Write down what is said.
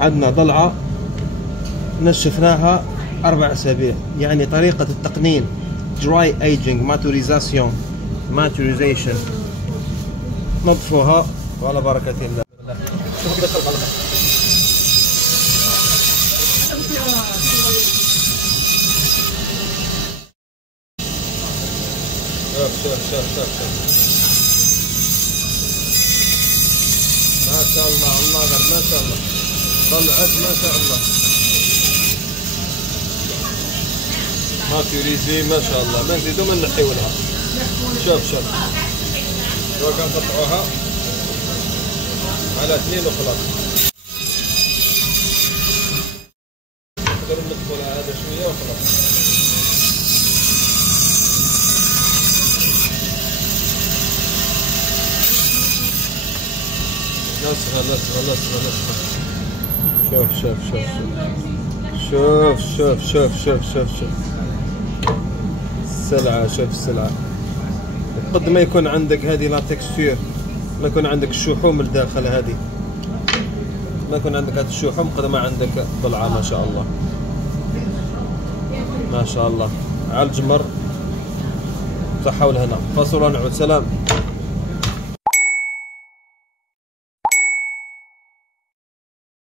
عندنا ضلعة نشفناها 4 أسابيع. يعني طريقة التقنين dry aging maturization. نظفوها وعلى بركة الله. شوف كده خلق على شوف ما شاء الله. الله غير ما شاء الله طلعت ما شاء الله ماتوريزي ما شاء الله. ما نزيدو ما نحيو لها. شوف دروك نقطعوها على 2 وخلاص. نقدروا نضيفوا لها هذا شويه وخلاص. نصغر. شوف السلعة. قد ما يكون عندك هذه لا تكستير، ما يكون عندك الشحوم الداخل هذه، ما يكون عندك هذه الشحوم، قد ما عندك ضلعة ما شاء الله ما شاء الله. على الجمر صحة ولهنا. فاصل ونعود. سلام.